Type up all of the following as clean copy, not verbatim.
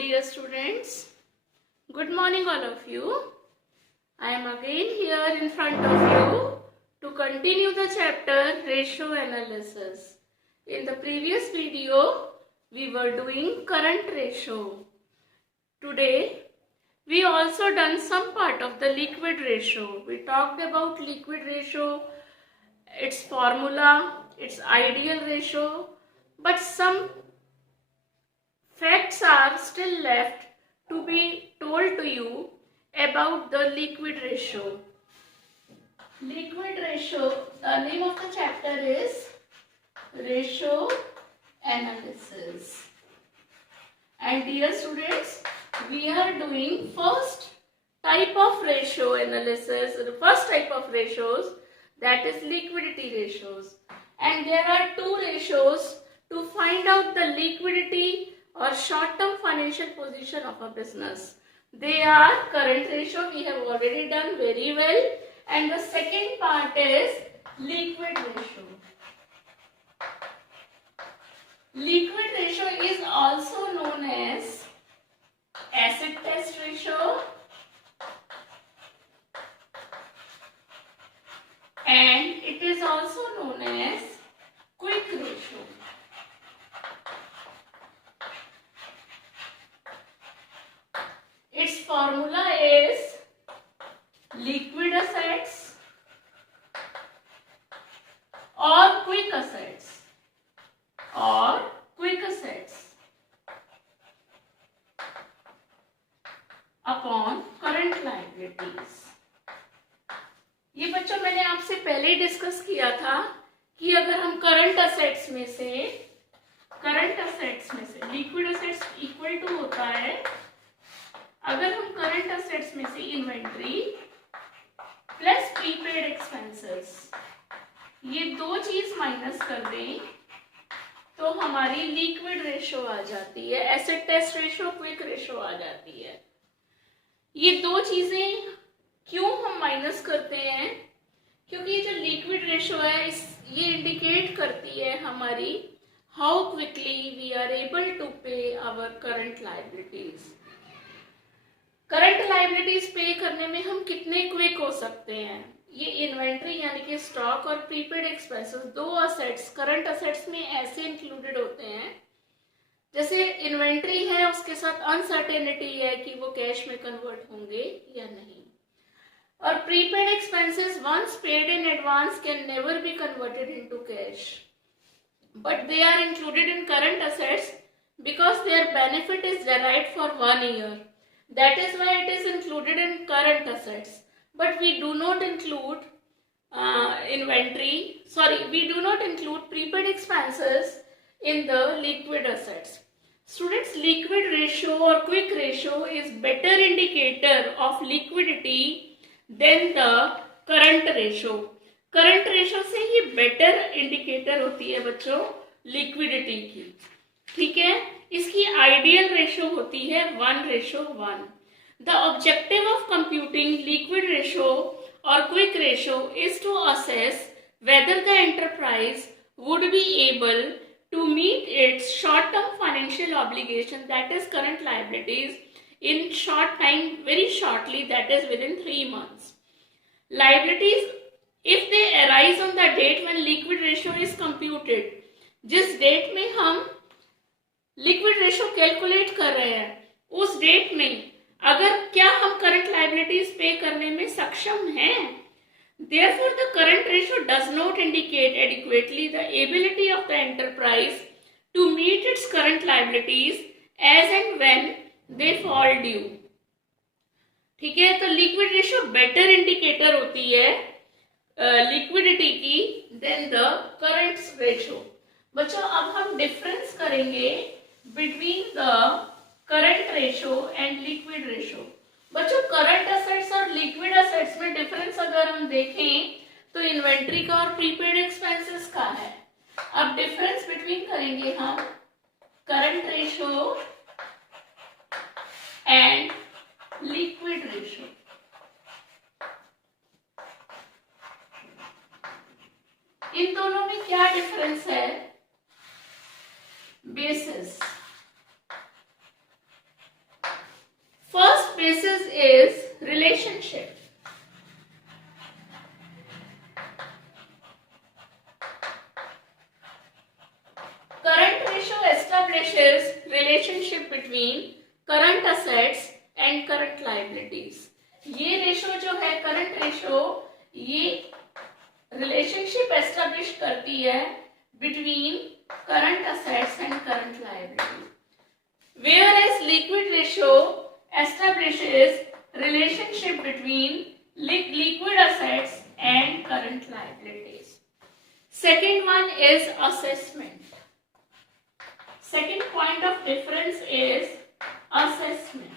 dear students, good morning all of you. I am again here in front of you to continue the chapter ratio analysis. In the previous video, we were doing current ratio. Today, we also done some part of the liquid ratio. We talked about liquid ratio, its formula, its ideal ratio, but some facts are still left to be told to you about the liquid ratio. Liquid ratio, the name of the chapter is ratio analysis. And dear students, we are doing first type of ratio analysis, the first type of ratios, that is liquidity ratios. And there are two ratios to find out the liquidity or short-term financial position of a business. They are current ratio, we have already done very well, and the second part is liquid ratio. Liquid ratio is also known as acid test ratio and it is also known as quick ratio. Its formula is liquid assets or quick assets upon current liabilities. ये बच्चों मैंने आपसे पहले ही discuss किया था कि अगर हम करंट असेट्स में से लिक्विड असेट्स इक्वल टू होता है, अगर हम करंट असेट्स में से इन्वेंट्री प्लस प्रीपेड एक्सपेंसेस ये दो चीज माइनस कर दें तो हमारी लिक्विड रेशो आ जाती है, acid test ratio, quick ratio आ जाती है। ये दो चीजें क्यों हम माइनस करते हैं? क्योंकि ये जो लिक्विड रेशो है ये इंडिकेट करती है हमारी how quickly we are able to pay our current liabilities. Current liabilities pay करने में हम कितने क्विक हो सकते हैं। ये इन्वेंट्री यानी कि स्टॉक और प्रीपेड एक्सपेंसेस दो असेट्स करंट असेट्स में ऐसे इंक्लूडेड होते हैं, जैसे इन्वेंट्री है उसके साथ अनसर्टेनिटी है कि वो कैश में कन्वर्ट होंगे या नहीं, और prepaid expenses once paid in advance can never be converted into cash, but they are included in current assets because their benefit is derived for 1 year. That is why it is included in current assets. But we do not include we do not include prepaid expenses in the liquid assets. Students, liquid ratio or quick ratio is better indicator of liquidity than the current ratio. Current ratio से ही better indicator होती है बच्चों liquidity की, ठीक है। इसकी ideal ratio होती है 1:1. The objective of computing liquid ratio or quick ratio is to assess whether the enterprise would be able to meet its short-term financial obligation, that is current liabilities, in short time, very shortly, that is within 3 months. Liabilities, if they arise on the date when liquid ratio is computed, जिस date में हम liquid ratio calculate कर रहे हैं उस date में अगर क्या हम करंट लायबिलिटीज पे करने में सक्षम हैं, therefore the current ratio does not indicate adequately the ability of the enterprise to meet its current liabilities as and when they fall due. ठीक है, तो लिक्विड रेशो बेटर इंडिकेटर होती है liquidity की देन द करंट रेशो। बच्चों अब हम difference करेंगे between the current ratio and liquid ratio. बच्चों करंट असेट्स और लिक्विड असेट्स में डिफरेंस अगर हम देखें तो इन्वेंट्री का और प्रीपेड एक्सपेंसेस का है। अब डिफरेंस बिटवीन करेंगे हम current ratio and liquid ratio. इन दोनों में क्या डिफरेंस है? Basis is relationship. Current ratio establishes relationship between current assets and current liabilities. ये रेशो जो है करंट रेशो, ये रिलेशनशिप एस्टेब्लिश करती है between current assets and current liabilities, whereas liquid ratio establishes relationship between liquid assets and current liabilities. Second one is assessment. Second point of difference is assessment.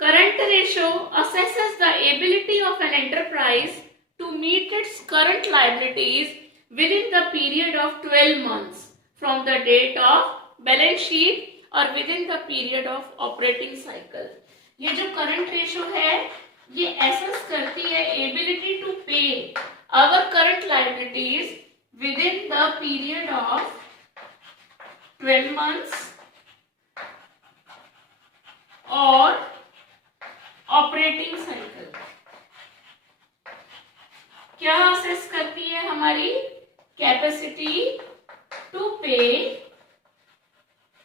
Current ratio assesses the ability of an enterprise to meet its current liabilities within the period of 12 months from the date of balance sheet or within the period of operating cycle. ये जो current ratio है, ये assess करती है ability to pay our current liabilities within the period of 12 months or operating cycle. क्या assess करती है? हमारी capacity to pay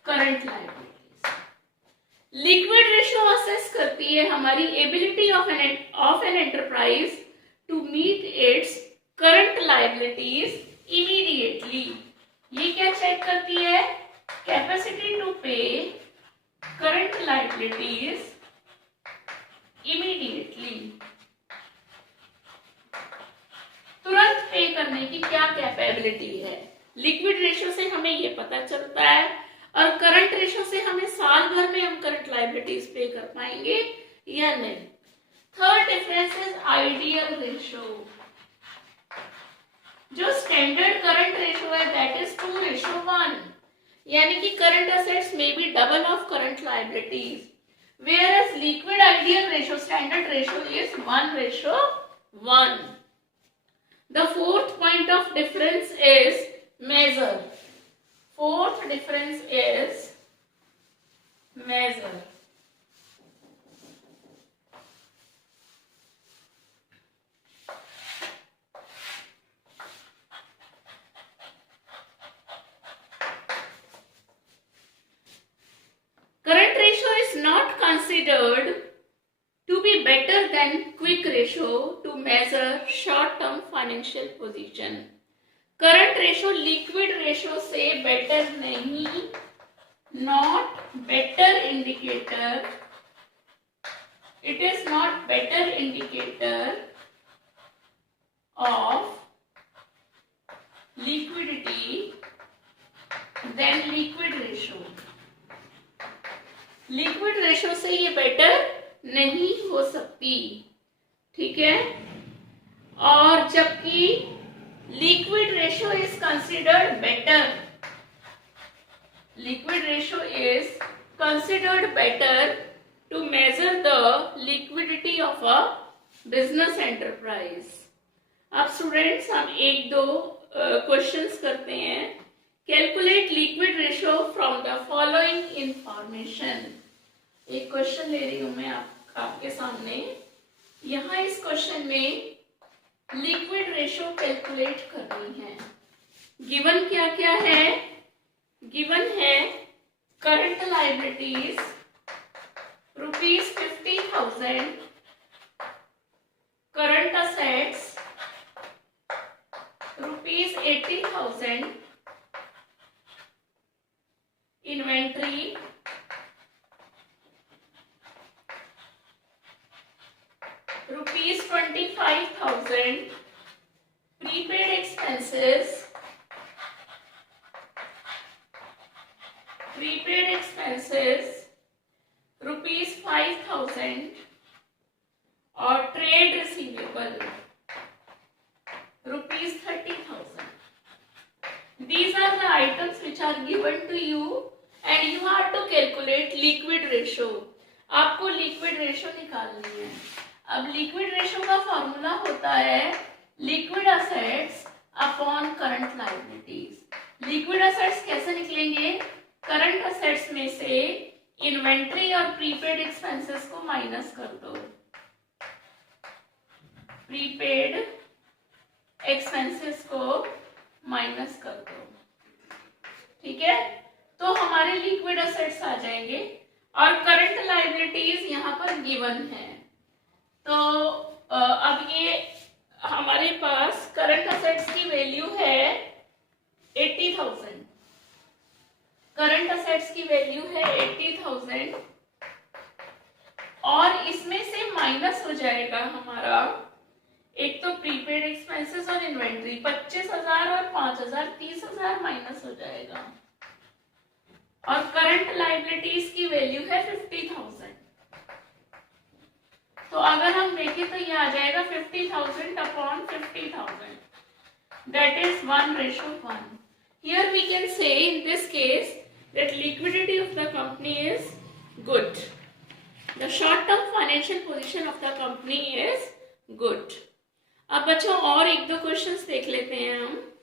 current liabilities. Liquid ratio assess करती है हमारी ability of an enterprise to meet its current liabilities immediately. ये क्या check करती है? Capacity to pay current liabilities immediately. तुरंत पे करने की क्या कैपेबिलिटी है? लिक्विड रेशियो से हमें ये पता चलता है, और करंट रेशियो से हमें साल भर में हम करंट लायबिलिटीज पे कर पाएंगे या नहीं. Third difference is ideal ratio. जो स्टैंडर्ड करंट रेशियो है दैट इज 2:1, यानी कि करंट असेट्स में be double of current liabilities, whereas liquid ideal ratio standard ratio is 1:1. The fourth point of difference is measure. Fourth difference is measure. Current ratio is not considered to be better than quick ratio to measure short-term financial position. Current ratio liquid ratio से better नहीं, not better indicator. It is not better indicator of liquidity than liquid ratio. Liquid ratio से ये better नहीं हो सकती, ठीक है. और जबकि liquid ratio is considered better, liquid ratio is considered better to measure the liquidity of a business enterprise. अब स्टूडेंट्स हम एक दो क्वेश्चंस करते हैं. Calculate liquid ratio from the following information. एक क्वेश्चन ले रही हूं मैं आपके सामने. यहाँ इस क्वेश्चन में लिक्विड रेशियो कैलकुलेट करनी है. गिवन क्या क्या है? गिवन है current liabilities ₹50,000, current assets ₹80,000, inventory ₹25,000, prepaid expenses ₹5,000 और trade receivable ₹30,000. These are the items which are given to you and you have to calculate liquid ratio. आपको liquid ratio निकालनी है. अब लिक्विड रेशियो का फॉर्मूला होता है liquid assets upon current liabilities. Liquid assets कैसे निकलेंगे? करंट असेट्स में से इन्वेंट्री और प्रीपेड एक्सपेंसेस को माइनस कर दो, प्रीपेड एक्सपेंसेस को माइनस कर दो, ठीक है। तो हमारे लिक्विड असेट्स आ जाएंगे और करंट लायबिलिटीज यहाँ पर गिवन है। तो अब ये हमारे पास करंट असेट्स की वैल्यू है 80,000, करंट असेट्स की वैल्यू है 80,000 और इसमें से माइनस हो जाएगा हमारा एक तो प्रीपेड एक्सपेंसेस और इन्वेंट्री, 25,000 और 5,000, 30,000 माइनस हो जाएगा और करंट लायबिलिटीज की वैल्यू है 50,000। तो अगर हम देखें तो ये आ जाएगा 50,000 upon 50,000, that is 1:1. Here we can say in this case that liquidity of the company is good. The short-term financial position of the company is good. अब बच्चों और एक दो क्वेश्चंस देख लेते हैं हम।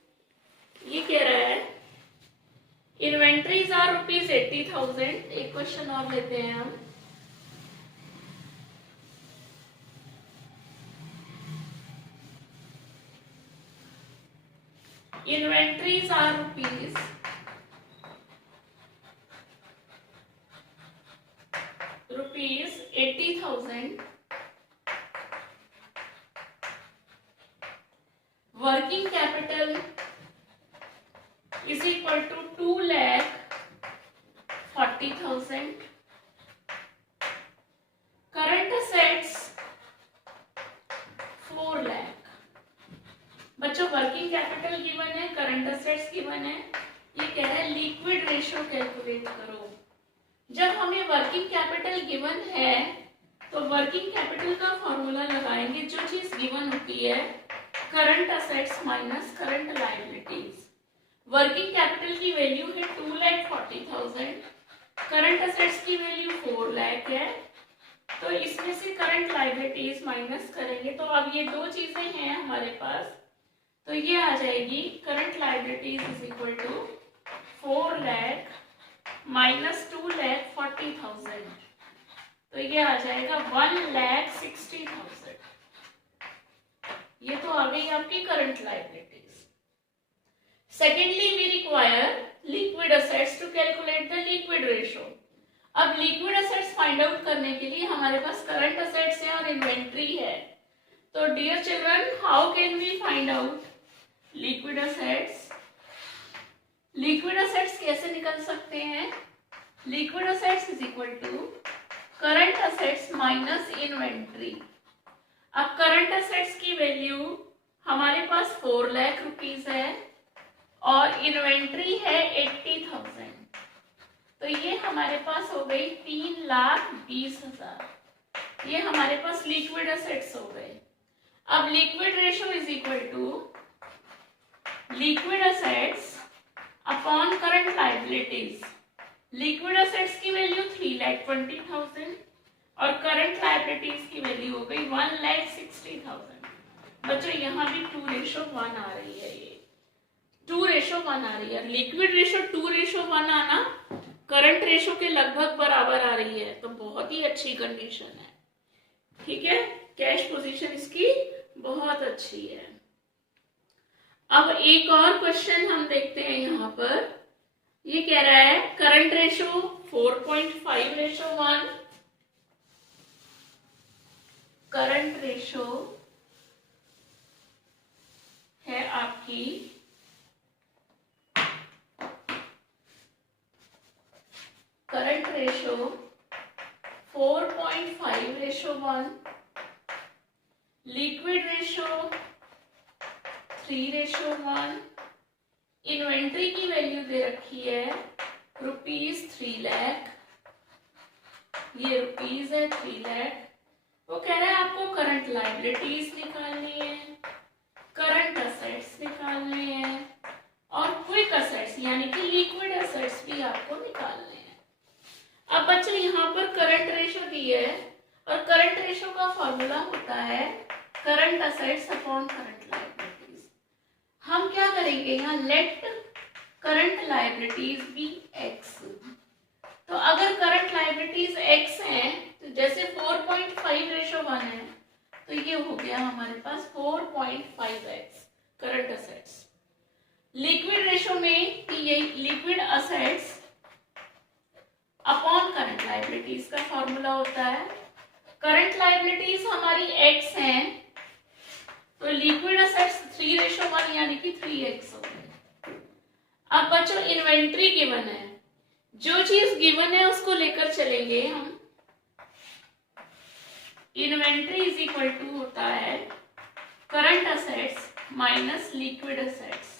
ये कह रहा है इन्वेंट्रीज आर ₹80,000, एक क्वेश्चन और लेते हैं हम। Inventories are rupees 80,000, working capital is equal to 2,40,000, current assets 4 lakh. बच्चों वर्किंग कैपिटल गिवन है, करंट असेट्स गिवन है, ये कह रहा है लिक्विड रेशियो कैलकुलेट करो। जब हमें वर्किंग कैपिटल गिवन है तो वर्किंग कैपिटल का फॉर्मूला लगाएंगे, जो चीज गिवन होती है current assets minus current liabilities. Working capital की वैल्यू है 2,40,000, करंट असेट्स की वैल्यू 4 लाख है, तो इसमें से करंट लायबिलिटीज माइनस करेंगे तो अब ये दो चीजें हैं हमारे पास, तो ये आ जाएगी current liabilities is equal to 4 lakh minus 2,40,000, तो ये आ जाएगा 1,60,000। ये तो आ गई आपकी current liabilities. Secondly, we require liquid assets to calculate the liquid ratio. अब liquid assets find out करने के लिए हमारे पास current assets है और inventory है। तो dear children, how can we find out liquid assets? Liquid assets कैसे निकल सकते हैं? Liquid assets is equal to current assets minus inventory. अब current assets की वैल्यू हमारे पास 4 लाख रुपीज है और इन्वेंट्री है 80,000, तो ये हमारे पास हो गई 3,20,000, ये हमारे पास लिक्विड असेट्स हो गए। अब liquid ratio is equal to liquid assets upon current liabilities. Liquid assets की वैल्यू 3,20,000 और करंट लायबिलिटीज की वैल्यू हो गई 1,60,000। बच्चों यहाँ भी 2:1 आ रही है, ये 2:1 आ रही है। लिक्विड रेशो 2:1 आना करंट रेशो के लगभग बराबर आ रही है, तो बहुत ही अच्छी कंडीशन है, ठीक है। कैश पोजीशन इसकी बहुत अच्छी है। अब एक और क्वेश्चन हम देखते हैं यहाँ पर। ये कह रहा है करंट रेशो 4.5:1, करंट रेशो है आपकी current ratio 4.5:1, liquid ratio 3:1, inventory की वैल्यू दे रखी है ₹3 लाख, ये रुपीज है 3 लाख। वो कह रहा है आपको करंट लायबिलिटीज निकालनी है, करंट असेट्स निकालने हैं और क्विक असेट्स यानी कि लिक्विड असेट्स भी आपको निकालने हैं। अब बच्चों यहाँ पर करंट रेशो दी है और करंट रेशो का फॉर्मूला होता है current assets upon current liabilities. हम क्या करेंगे यहाँ, let current liabilities be x, तो अगर करंट लायबिलिटीज x हैं, तो जैसे 4.5:1 है, तो ये हो गया हमारे पास 4.5x current assets. Liquid ratio में ये liquid assets upon current liabilities का फॉर्मूला होता है। करंट लायबिलिटीज हमारी x हैं, तो लिक्विड असेट्स 3:1 यानी कि 3x हो गए। अब बच्चों इन्वेंट्री गिवन है, जो चीज गिवन है उसको लेकर चलेंगे हम। इन्वेंट्री इज इक्वल टू होता है current assets minus liquid assets.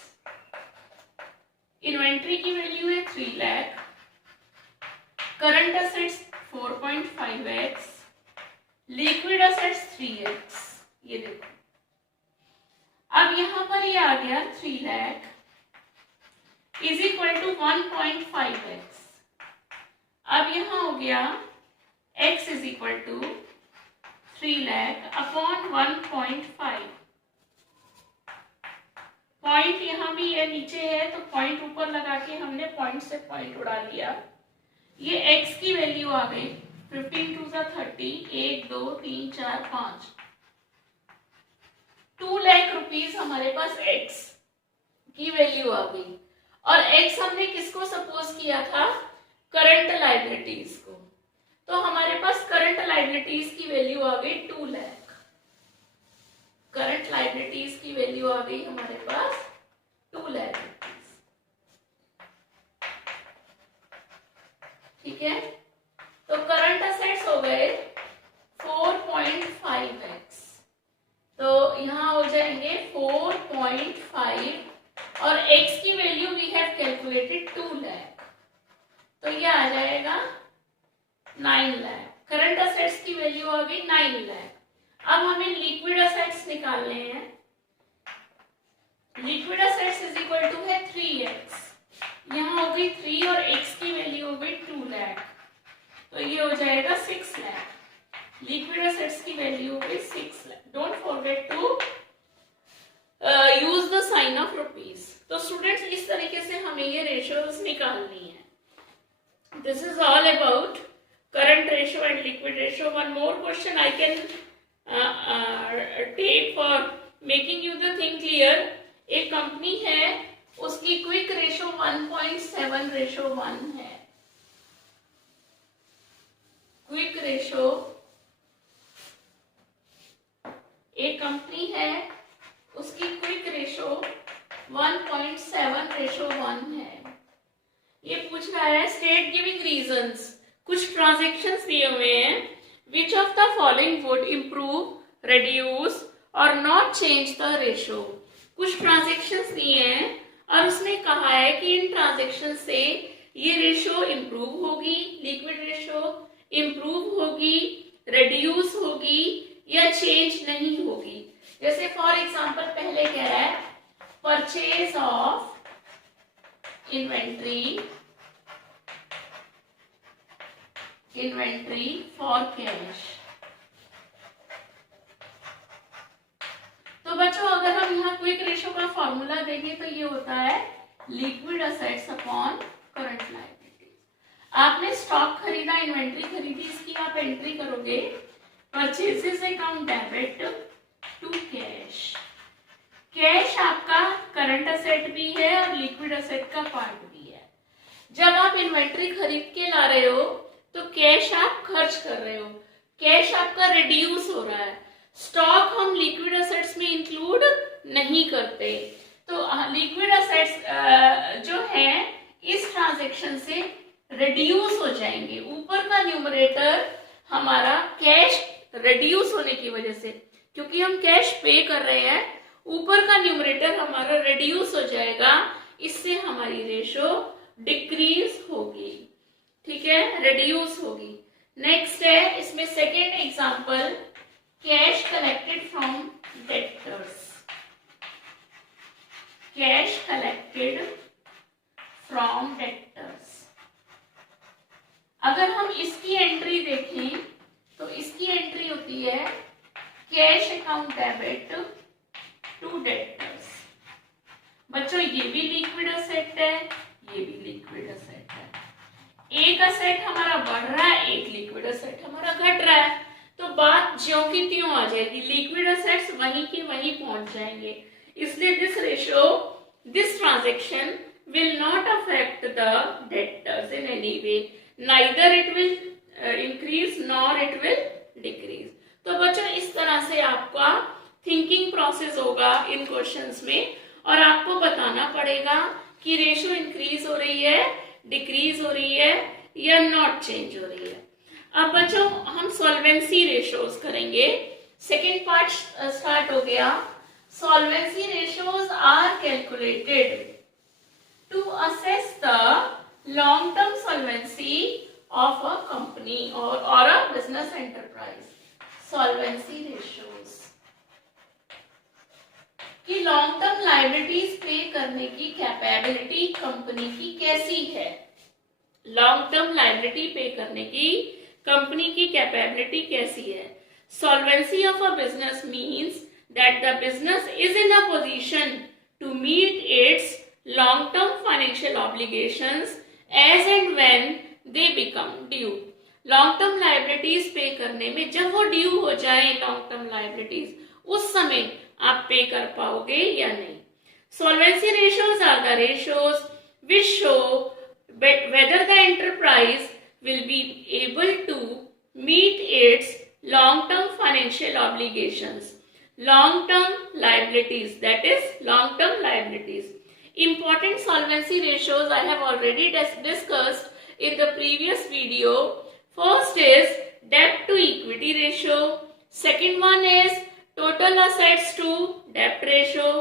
Inventory की वैल्यू है 3 lakh, current assets 4.5x, liquid assets 3x। ये देखो, अब यहां पर ये आ गया 3 lakh is equal to 1.5x। अब यहां हो गया x is equal to 3 lakh upon 1.5। Point यहां भी ये नीचे है, तो पॉइंट ऊपर लगा के हमने पॉइंट से पॉइंट उड़ा लिया। ये x की वैल्यू आ गई 15 टू 30, 1 2 3 4 5, 2 लाख रुपीस हमारे पास x की वैल्यू आ गई। और x हमने किसको सपोज किया था? करंट लायबिलिटीज को। तो हमारे पास करंट लायबिलिटीज की वैल्यू आ गई 2 लाख। करंट लायबिलिटीज की वैल्यू आ गई हमारे पास 2 लाख रुपीज। ठीक है, तो करंट असेट्स हो गए 4.5x, तो यहां हो जाएंगे 4.5 और x की value we have calculated 2 lakh, तो ये आ जाएगा 9 लाख। करंट असेट्स की वैल्यू आ गई 9 लाख। अब हमें लिक्विड असेट्स निकालने हैं। Liquid assets is equal to है 3x, यहाँ हो गई 3 और x की वैल्यू हो गई 2 लाख, तो ये हो जाएगा 6 लाख। लिक्विड असेट्स की वैल्यू हो गई 6 lakh. Don't forget to use the sign of rupees. तो स्टूडेंट्स इस तरीके से हमें ये रेशियोज निकालनी है। This is all about current ratio and liquid ratio. One more question I can take for making you the thing clear. एक company है, उसकी क्विक रेशियो 1.7:1 है। क्विक रेशियो, एक कंपनी है, उसकी क्विक रेशियो 1.7:1 है। ये पूछ रहा है स्टेट गिविंग रीजंस। कुछ ट्रांजेक्शन्स दिए हुए हैं, which of the following would improve, reduce और नॉट चेंज द रेशियो। कुछ ट्रांजेक्शन्स दिए हैं और उसने कहा है कि इन ट्रांजेक्शन से ये रेशियो इम्प्रूव होगी, लिक्विड रेशियो इम्प्रूव होगी, रेड्यूस होगी या चेंज नहीं होगी। जैसे फॉर एग्जांपल पहले कह रहा है purchase of inventory for cash. तो बच्चों अगर हम यहाँ क्विक रेशियो का फॉर्मूला देखें तो ये होता है liquid assets upon current liabilities. आपने स्टॉक खरीदा, इन्वेंट्री खरीदी, इसकी आप एंट्री करोगे purchases account debit to cash. Cash आपका करंट असेट भी है और लिक्विड असेट का पार्ट भी है। जब आप इन्वेंट्री खरीद के ला रहे हो तो कैश आप खर्च कर रहे हो, कैश आपका रिड्यूस हो रहा है। स्टॉक हम लिक्विड असेट्स में इंक्लूड नहीं करते, तो लिक्विड असेट्स जो है इस ट्रांजैक्शन से रिड्यूस हो जाएंगे। ऊपर का न्यूमरेटर हमारा कैश रिड्यूस होने की वजह से, क्योंकि हम कैश पे कर रहे हैं, ऊपर का न्यूमरेटर हमारा रिड्यूस हो जाएगा, इससे हमारी रेशो डिक्रीज होगी। ठीक है, रिड्यूस होगी। नेक्स्ट है इसमें second example, cash collected from debtors. Cash collected from debtors, अगर हम इसकी एंट्री देखें तो इसकी एंट्री होती है cash account debit to debtors. बच्चों ये भी लिक्विड असेट है, ये भी लिक्विड असेट है। एक असेट हमारा बढ़ रहा है, एक लिक्विड असेट हमारा घट रहा है, तो बात ज्यों की त्यों आ जाएगी, लिक्विड असेट्स वहीं की वहीं पहुंच जाएंगे। इसलिए this transaction will not affect the debtors in any way, neither it will increase nor it will decrease। तो बच्चों इस तरह से आपका थिंकिंग प्रोसेस होगा इन क्वेश्चंस में, और आपको बताना पड़ेगा कि रेशो इंक्रीज हो रही है, डिक्रीज हो रही है या नॉट चेंज हो रही है। अब बच्चों हम सॉल्वेंसी रेशोज करेंगे, सेकेंड पार्ट स्टार्ट हो गया। Solvency ratios are calculated to assess the long term solvency of a company or a business enterprise। solvency ratios कि लॉन्ग टर्म लायबिलिटीज पे करने की कैपेबिलिटी कंपनी की कैसी है। लॉन्ग टर्म लायबिलिटी पे करने की कंपनी की कैपेबिलिटी कैसी है। Solvency of a business means that the business is in a position to meet its long-term financial obligations as and when they become due। long-term liabilities पे करने में जब वो ड्यू हो जाए long-term liabilities, उस समय आप पे कर पाओगे या नहीं। solvency ratios are the ratios which show whether the enterprise will be able to meet its long-term financial obligations, long-term liabilities, that is long-term liabilities। Important solvency ratios I have already discussed in the previous video। First is debt to equity ratio, second one is total assets to debt ratio,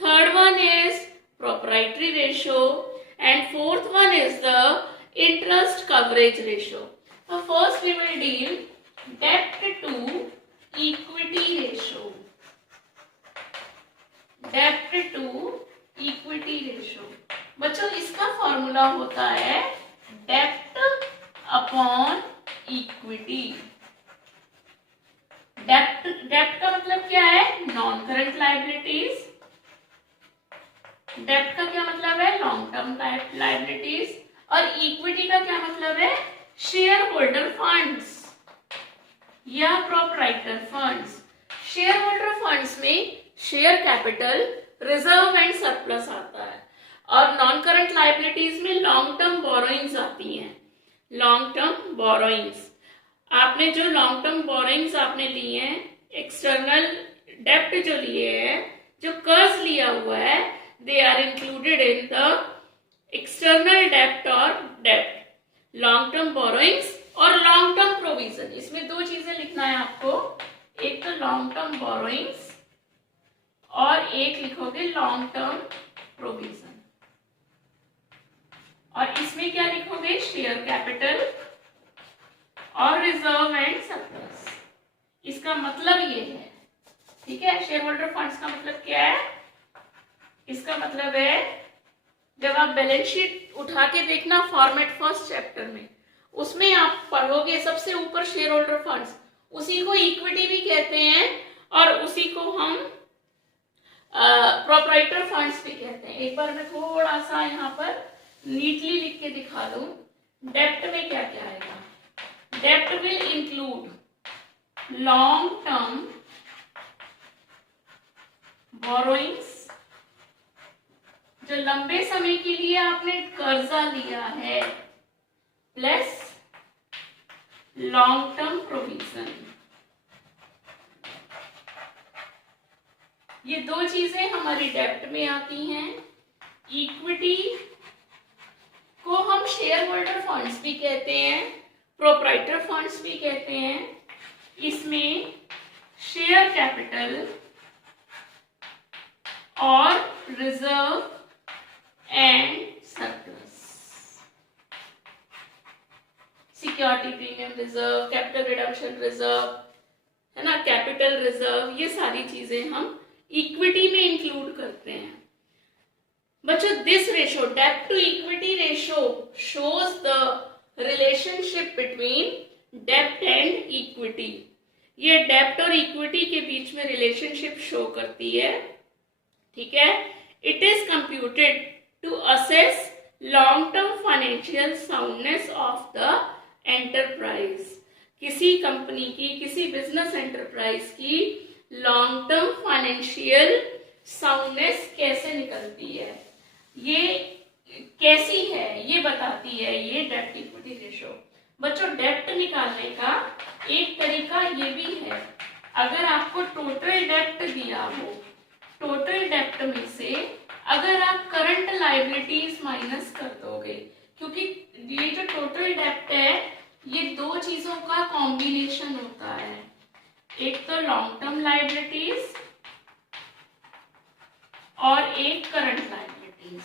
third one is proprietary ratio, and fourth one is the interest coverage ratio। So first we will deal debt to equity ratio। debt to equity ratio बच्चों इसका formula होता है डेप्ट upon equity. डेप्ट का मतलब क्या है, non current liabilities. डेप्ट का क्या मतलब है, लॉन्ग टर्म लायबिलिटीज। और इक्विटी का क्या मतलब है, शेयर होल्डर फंड्स या proprietor funds. Share holder funds में share capital, reserve and surplus आता है, और नॉन करंट लायबिलिटीज में लॉन्ग टर्म बोरोइंग्स आती हैं। लॉन्ग टर्म बोरोइंग्स, आपने जो लॉन्ग टर्म बोरोइंग्स आपने लिए हैं, एक्सटर्नल डेप्ट जो लिए हैं, जो कर्ज लिया हुआ है, they are included in the external डेप्ट और डेप्ट, लॉन्ग टर्म बोरोइंग्स और लॉन्ग टर्म प्रोविजन। इसमें दो चीजें लिखना है आपको, एक तो लॉन्ग टर्म बोरोइंग्स और एक लिखोगे लॉन्ग टर्म प्रोविजन। और इसमें क्या लिखोगे, शेयर कैपिटल और रिजर्व एंड सरप्लस। इसका मतलब ये है, ठीक है। शेयर होल्डर फंड्स का मतलब क्या है, इसका मतलब है जब आप बैलेंस शीट उठा के देखना फॉर्मेट फर्स्ट चैप्टर में, उसमें आप पढ़ोगे सबसे ऊपर शेयर होल्डर फंड्स, उसी को इक्विटी भी कहते हैं और उसी को हम प्रोप्राइटर फंड्स भी कहते हैं। एक बार मैं थोड़ा सा यहाँ पर नीटली लिख के दिखा दूं, डेप्ट में क्या क्या आएगा। डेप्ट will include long term borrowings, जो लंबे समय के लिए आपने कर्जा लिया है, प्लस लॉन्ग टर्म प्रोविजन। ये दो चीजें हमारी डेप्ट में आती हैं। इक्विटी को हम शेयर होल्डर फंड्स भी कहते हैं, प्रोप्राइटर फंड्स भी कहते हैं। इसमें शेयर कैपिटल और reserve and surplus, security premium reserve, capital redemption reserve, है ना, कैपिटल रिजर्व, ये सारी चीजें हम इक्विटी में इंक्लूड करते हैं। बच्चों this ratio, dept to equity ratio, shows the relationship between dept and equity. ये डेप्ट और इक्विटी के बीच में रिलेशनशिप शो करती है, ठीक है। It is computed to assess long term financial soundness of the enterprise. किसी कंपनी की, किसी बिजनेस एंटरप्राइज की लॉन्ग टर्म फाइनेंशियल साउंडनेस कैसे निकलती है, ये कैसी है, ये बताती है ये डेब्ट इक्विटी रेशो। बच्चों, डेब्ट निकालने का एक तरीका ये भी है, अगर आपको टोटल डेब्ट दिया हो, टोटल डेब्ट में से अगर आप करंट लायबिलिटीज माइनस कर दोगे, क्योंकि ये जो टोटल डेब्ट है ये दो चीजों का कॉम्बिनेशन होता है, एक तो लॉन्ग टर्म लायबिलिटीज और एक करंट लायबिलिटीज।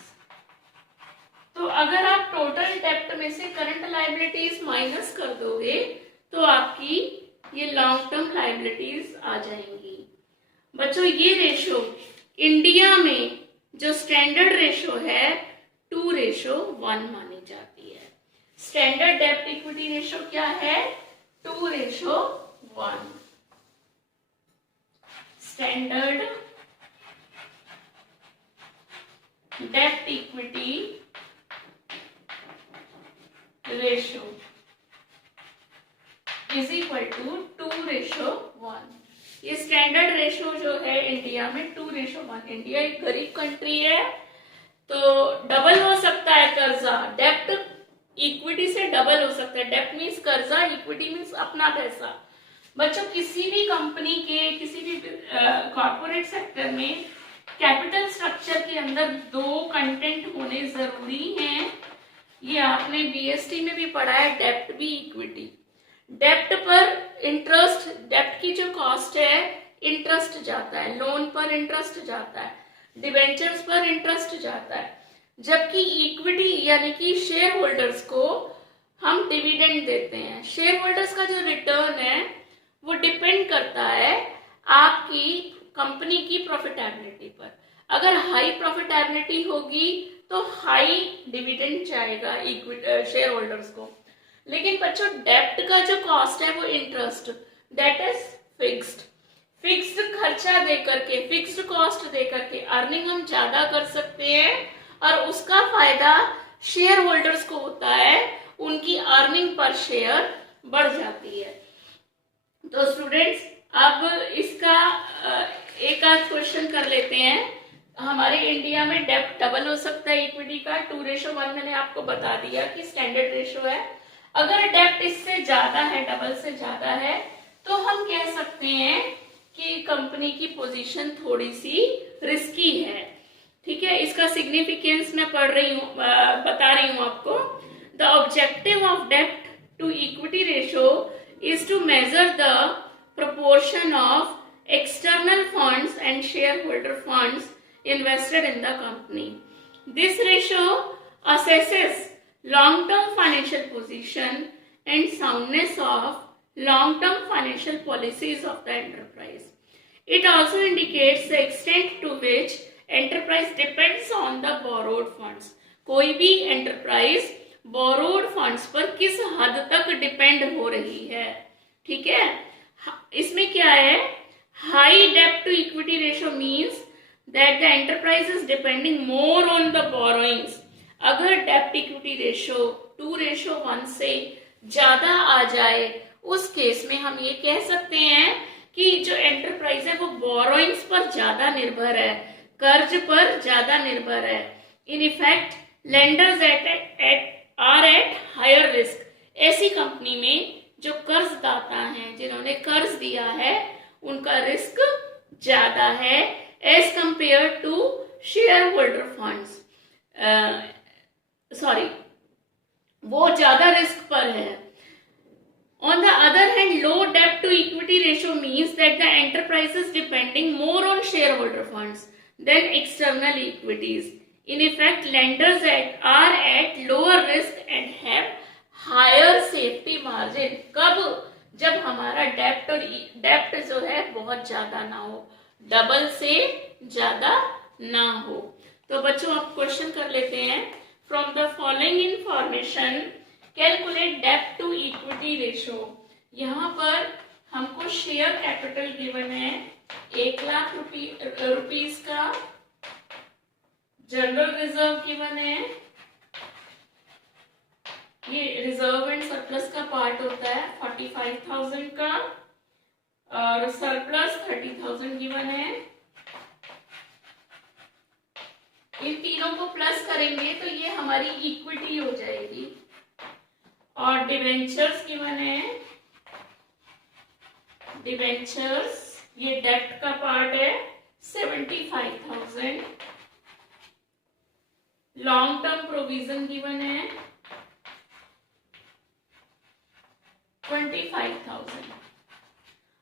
तो अगर आप टोटल डेब्ट में से करंट लायबिलिटीज माइनस कर दोगे तो आपकी ये लॉन्ग टर्म लायबिलिटीज आ जाएंगी। बच्चों, ये रेशो इंडिया में जो स्टैंडर्ड रेशो है 2:1 मानी जाती है। स्टैंडर्ड डेब्ट इक्विटी रेशो क्या है? 2:1। स्टैंडर्ड डेब्ट equity ratio is equal to 2:1। ये स्टैंडर्ड रेशो जो है इंडिया में 2:1। इंडिया एक गरीब कंट्री है, तो डबल हो सकता है कर्जा, डेब्ट इक्विटी से डबल हो सकता है। डेब्ट मीन्स कर्जा, इक्विटी मीन्स अपना पैसा। बच्चों, किसी भी कंपनी के, किसी भी कॉर्पोरेट सेक्टर में कैपिटल स्ट्रक्चर के अंदर दो कंटेंट होने जरूरी हैं। ये आपने बीएसटी में भी पढ़ा है, डेब्ट भी इक्विटी। डेब्ट पर इंटरेस्ट, डेब्ट की जो कॉस्ट है इंटरेस्ट जाता है, लोन पर इंटरेस्ट जाता है, डिबेंचर्स पर इंटरेस्ट जाता है, जबकि इक्विटी यानी कि शेयर होल्डर्स को हम डिविडेंड देते हैं। शेयर होल्डर्स का जो रिटर्न है वो डिपेंड करता है आपकी कंपनी की प्रॉफिटेबिलिटी पर। अगर हाई प्रॉफिटेबिलिटी होगी तो हाई डिविडेंड जाएगा शेयर होल्डर्स को। लेकिन बच्चों, डेब्ट का जो कॉस्ट है वो इंटरेस्ट, दैट इज फिक्स्ड खर्चा देकर के, फिक्स्ड कॉस्ट देकर के अर्निंग हम ज्यादा कर सकते हैं और उसका फायदा शेयर होल्डर्स को होता है, उनकी अर्निंग पर शेयर बढ़ जाती है। तो स्टूडेंट्स, अब इसका एक आध क्वेश्चन कर लेते हैं। हमारे इंडिया में डेब्ट डबल हो सकता है इक्विटी का, 2:1 मैंने आपको बता दिया कि स्टैंडर्ड रेशो है। अगर डेब्ट इससे ज्यादा है, डबल से ज्यादा है, तो हम कह सकते हैं कि कंपनी की पोजीशन थोड़ी सी रिस्की है। ठीक है, इसका सिग्निफिकेंस मैं बता रही हूं आपको। द ऑब्जेक्टिव ऑफ डेब्ट to equity ratio is to measure the proportion of external funds and shareholder funds invested in the company. This ratio assesses long-term financial position and soundness of long-term financial policies of the enterprise. It also indicates the extent to which enterprise depends on the borrowed funds. कोई भी enterprise borrowed funds पर किस हद तक depend हो रही है। ठीक है, इसमें क्या है, हाई डेब्ट to equity ratio means that the enterprise is depending more on the borrowings. अगर डेब्ट इक्विटी रेशो 2:1 से ज्यादा आ जाए, उस केस में हम ये कह सकते हैं कि जो एंटरप्राइज है वो बोरोइंग्स पर ज्यादा निर्भर है, कर्ज पर ज्यादा निर्भर है। In effect lenders are at higher risk. ऐसी कंपनी में जो कर्जदाता हैं, जिन्होंने कर्ज दिया है, उनका रिस्क ज्यादा है as compare to share holder funds. वो ज्यादा रिस्क पर है। On the other hand, low debt to equity ratio means that the enterprise is depending more on shareholder funds than external equities. In effect, lenders are at lower risk and have higher safety margin. कब? जब हमारा डेब्ट जो है बहुत ज्यादा ना हो, डबल से ज्यादा ना हो। तो बच्चों, आप क्वेश्चन कर लेते हैं। From the following information calculate डेब्ट टू इक्विटी रेशो। यहाँ पर हमको शेयर कैपिटल गिवन है 1 लाख रुपीस का, जनरल रिजर्व गिवन है ये रिजर्व एंड सरप्लस का पार्ट होता है 45,000 का, और सरप्लस 30,000 गिवन है। इन तीनों को प्लस करेंगे तो ये हमारी इक्विटी हो जाएगी। और डिवेंचर्स गिवन है, डिवेंचर्स ये डेब्ट का पार्ट है 75,000। लॉन्ग टर्म प्रोविजन गिवन है 25,000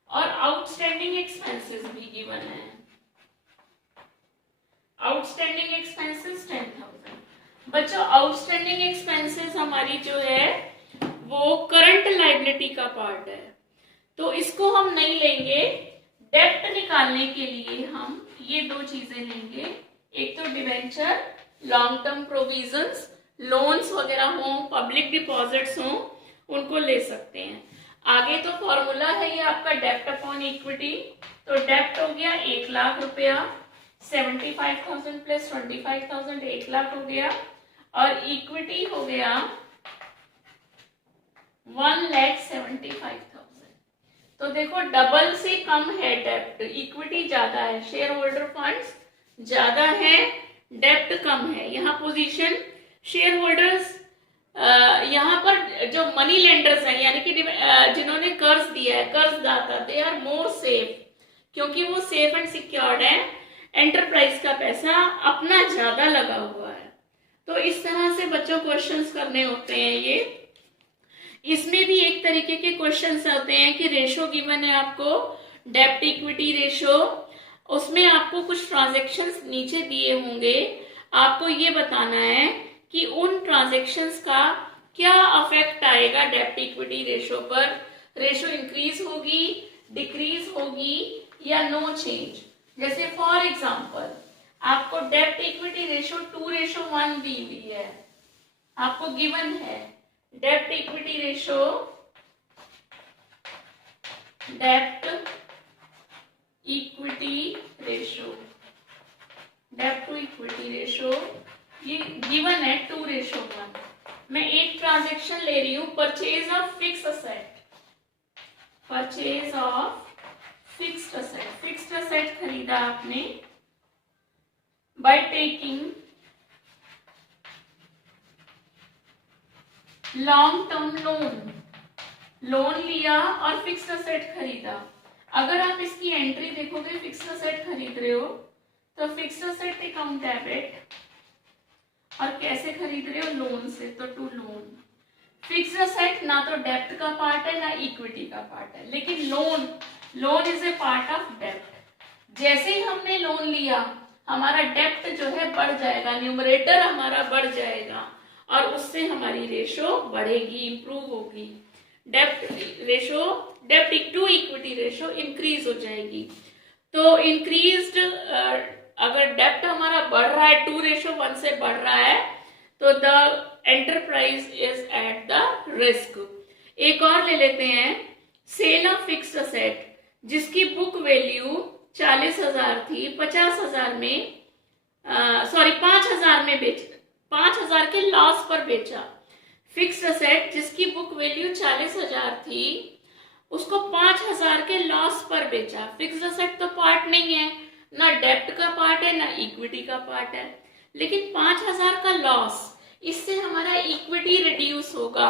और आउटस्टैंडिंग एक्सपेंसेस भी गिवन है। Outstanding expenses 10,000। बच्चों आउटस्टैंडिंग एक्सपेंसेस हमारी जो है वो करंट लायबिलिटी का पार्ट है, तो इसको हम नहीं लेंगे। डेब्ट निकालने के लिए हम ये दो चीजें लेंगे, एक तो debenture, long term provisions, loans वगैरह हो, पब्लिक डिपॉजिट्स हो, उनको ले सकते हैं। आगे तो फॉर्मूला है ये आपका डेब्ट अपॉन इक्विटी। तो डेब्ट हो गया 1 लाख रुपया, 75,000 प्लस 25,000 1 लाख हो गया, और इक्विटी हो गया 1,75,000। तो देखो डबल से कम है डेब्ट, इक्विटी ज्यादा है, शेयर होल्डर फंड्स ज्यादा है, डेब्ट कम है। यहाँ पोजीशन शेयर होल्डर्स, यहाँ पर जो मनी लेंडर्स हैं यानी कि जिन्होंने कर्ज दिया है, कर्जदाता, दे आर मोर सेफ, क्योंकि वो सेफ एंड सिक्योर्ड है। एंटरप्राइज का पैसा अपना ज्यादा लगा हुआ है। तो इस तरह से बच्चों क्वेश्चंस करने होते हैं ये। इसमें भी एक तरीके के क्वेश्चंस होते हैं कि रेशो गिवन है आपको, डेब्ट इक्विटी रेशो, उसमें आपको कुछ ट्रांजैक्शंस नीचे दिए होंगे, आपको ये बताना है कि उन ट्रांजैक्शंस का क्या अफेक्ट आएगा डेब्ट इक्विटी रेशो पर। रेशो इंक्रीज होगी, डिक्रीज होगी या नो चेंज। जैसे फॉर एग्जांपल आपको डेब्ट इक्विटी रेशो 2:1 दी हुई है, आपको गिवन है डेब्ट इक्विटी रेशो, डेब्ट इक्विटी रेशो, डेब्ट टू इक्विटी रेशो ये गिवन है 2:1। मैं एक ट्रांजैक्शन ले रही हूं, purchase of fixed asset, purchase of fixed asset, fixed asset खरीदा आपने by taking long term loan, loan लिया और फिक्स्ड असेट खरीदा। अगर आप इसकी एंट्री देखोगे, फिक्स्ड असेट खरीद रहे हो तो फिक्स्ड असेट अकाउंट डेबिट, और कैसे खरीद रहे हो, लोन से, तो टू लोन। फिक्स्ड असेट ना तो डेब्ट का पार्ट है ना इक्विटी का पार्ट है, लेकिन loan is a part of डेब्ट। जैसे ही हमने लोन लिया हमारा डेब्ट जो है बढ़ जाएगा, न्यूमरेटर हमारा बढ़ जाएगा और उससे हमारी रेशो बढ़ेगी, इंप्रूव होगी। डेब्ट रेशो, डेब्ट टू इक्विटी रेशो इंक्रीज हो जाएगी। तो इंक्रीज्ड, अगर डेब्ट हमारा बढ़ रहा है 2:1 से बढ़ रहा है तो the enterprise is at the risk. एक और ले लेते हैं, सेल ऑफ फिक्स्ड असेट, जिसकी बुक वैल्यू 40,000 थी, 50,000 में 5,000 में बेच, 5,000 के लॉस पर बेचा। फिक्स्ड असेट जिसकी बुक वैल्यू 40,000 थी उसको 5,000 के लॉस पर बेचा। फिक्स्ड असेट तो पार्ट नहीं है, ना डेब्ट का पार्ट है ना इक्विटी का पार्ट है, लेकिन 5,000 का लॉस, इससे हमारा इक्विटी रिड्यूस होगा,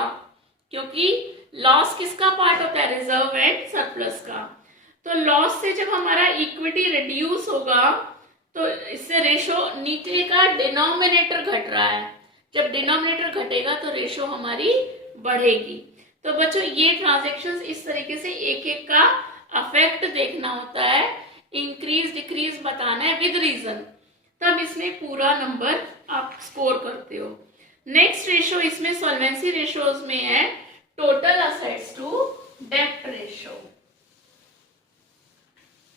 क्योंकि लॉस किसका पार्ट होता है, रिजर्व एंड सरप्लस का। तो लॉस से जब हमारा इक्विटी रिड्यूस होगा तो इससे रेशो नीचे का डिनोमिनेटर घट रहा है, जब डिनोमिनेटर घटेगा तो रेशो हमारी बढ़ेगी। तो बच्चों ये ट्रांजैक्शंस इस तरीके से एक एक का अफेक्ट देखना होता है, इंक्रीज डिक्रीज बताना है विद रीजन, तब इसमें पूरा नंबर आप स्कोर करते हो। नेक्स्ट रेशो इसमें सॉल्वेंसी रेशोज में है टोटल असेट्स टू डेब्ट रेशो,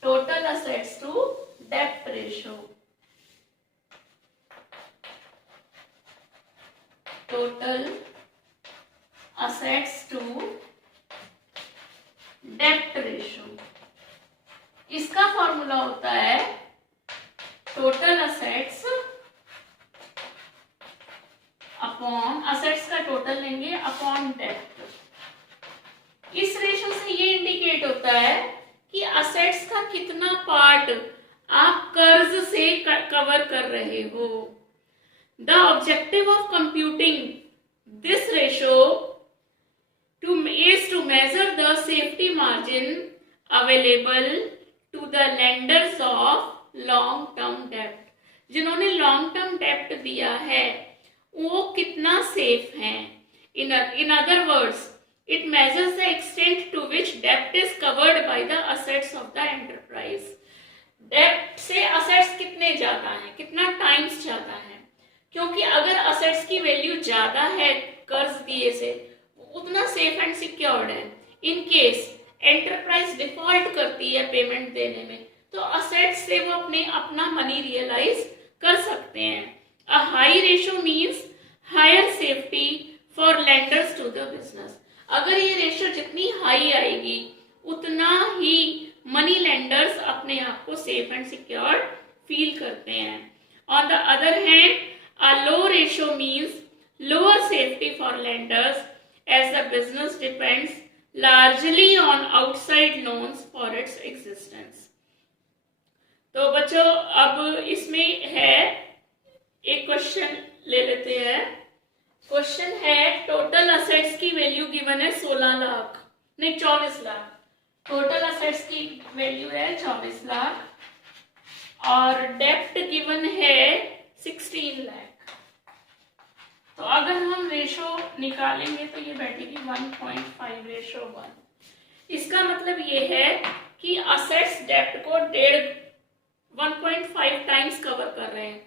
टोटल असेट्स टू डेब्ट रेशो, टोटल असेट्स टू डेब्ट रेशो। इसका फॉर्मूला होता है टोटल असेट्स अपॉन, असेट्स का टोटल लेंगे अपॉन डेप्ट। इस रेशो से ये इंडिकेट होता है कि असेट्स का कितना पार्ट आप कर्ज से कवर कर रहे हो। The objective of computing this ratio is to measure the safety margin available to the lenders of long term debt। जिन्होंने लॉन्ग टर्म डेप्ट दिया है वो कितना सेफ है। in other words it measures the extent to which debt is covered by the assets of the enterprise। डेप्ट से assets कितने ज्यादा है, कितना टाइम्स ज्यादा है, क्योंकि अगर असेट्स की वैल्यू ज्यादा है कर्ज दिए से उतना सेफ एंड सिक्योर्ड है। इन केस एंटरप्राइज डिफॉल्ट करती है पेमेंट देने में तो असेट्स से वो अपना मनी रियलाइज कर सकते हैं। A high ratio means higher safety for lenders to the business. अगर ये रेशो जितनी हाई आएगी उतना ही मनी लेंडर्स अपने आप को सेफ एंड सिक्योर फील करते हैं। On the other hand a low ratio means lower safety for lenders as the business depends largely on outside loans for its existence। तो बच्चों अब इसमें है एक क्वेश्चन ले लेते हैं। क्वेश्चन है टोटल असेट्स की वैल्यू गिवन है 16 लाख, नहीं 24 लाख। टोटल असेट्स की वैल्यू है 24 लाख और डेप्ट गिवन है 16 लाख। तो अगर हम रेशो निकालेंगे तो ये बैठेगी 1.5 रेशो 1। इसका मतलब ये है कि असेट्स डेप्ट को 1.5 टाइम्स कवर कर रहे हैं,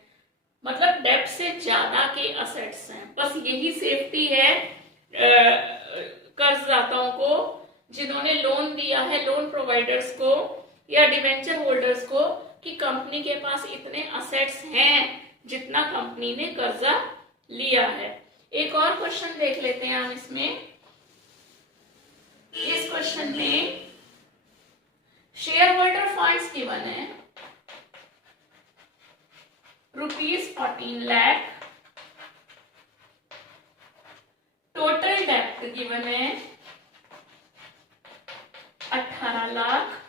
मतलब डेप्ट से ज्यादा के असेट्स हैं। बस यही सेफ्टी है कर्जदाताओं को जिन्होंने लोन दिया है, लोन प्रोवाइडर्स को या डिवेंचर होल्डर्स को, कि कंपनी के पास इतने असेट्स हैं जितना कंपनी ने कर्जा लिया है। एक और क्वेश्चन देख लेते हैं हम इसमें। इस क्वेश्चन में शेयर होल्डर फंड्स गिवन है ₹14 लाख, टोटल डेप्ट गिवन है 18 लाख।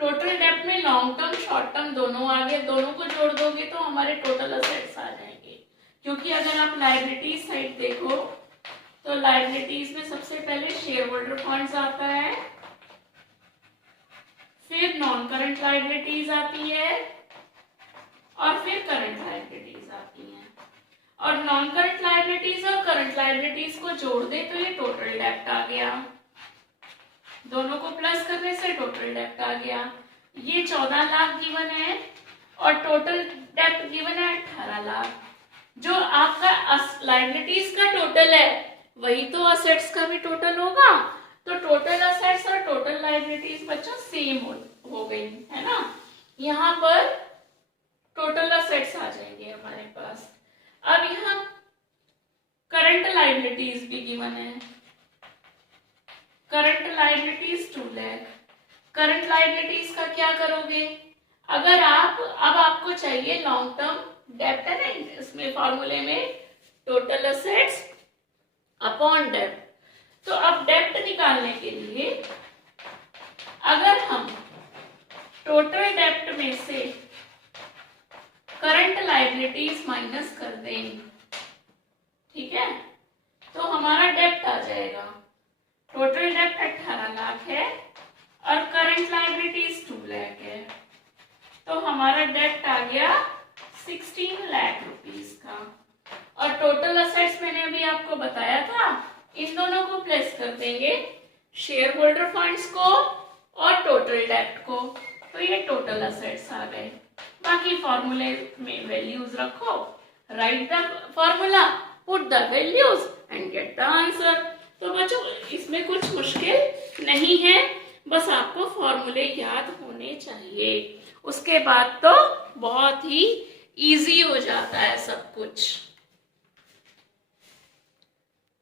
टोटल डेप्ट में लॉन्ग टर्म शॉर्ट टर्म दोनों आ गए, दोनों को जोड़ दोगे तो हमारे टोटल असेट्स आ जाएंगे। क्योंकि अगर आप लायबिलिटीज साइड देखो तो लायबिलिटीज में सबसे पहले शेयर होल्डर फंड्स आता है, फिर नॉन करंट लायबिलिटीज आती है और फिर करंट लायबिलिटीज आती हैं। और नॉन करंट लायबिलिटीज और करंट लायबिलिटीज को जोड़ दे तो ये टोटल डेप्ट आ गया, दोनों को प्लस करने से टोटल डेप्ट आ गया। ये 14 लाख गिवन है और टोटल डेप्ट गिवन है 18 लाख। जो आपका लायबिलिटीज का टोटल है वही तो असेट्स का भी टोटल होगा, तो टोटल असेट्स और टोटल लायबिलिटीज बच्चों सेम हो गई है ना। यहाँ पर टोटल असेट्स आ जाएंगे हमारे पास। अब यहाँ करंट लायबिलिटीज भी गिवन है, current liabilities 2 lakh. Current liabilities का क्या करोगे, अगर अब आपको चाहिए लॉन्ग टर्म डेप्ट है ना, इसमें फॉर्मूले में टोटल असेट्स अपॉन डेप्ट। तो अब डेप्ट निकालने के लिए अगर हम टोटल डेप्ट में से करंट लायबिलिटीज माइनस कर दें, ठीक है, तो हमारा डेप्ट आ जाएगा। टोटल डेप्ट 18 लाख है और करंट लायबिलिटीज 2 लाख है, तो हमारा डेप्ट आ गया 16 लाख रुपीस का। और टोटल असेट्स मैंने अभी आपको बताया था, इन दोनों को प्लस कर देंगे, शेयर होल्डर फंड्स को और टोटल डेप्ट को, तो ये टोटल असेट्स आ गए। बाकी फॉर्मूले में वैल्यूज रखो, right the formula, put the values and get the answer. तो बच्चों इसमें कुछ मुश्किल नहीं है, बस आपको फॉर्मूले याद होने चाहिए, उसके बाद तो बहुत ही इजी हो जाता है सब कुछ।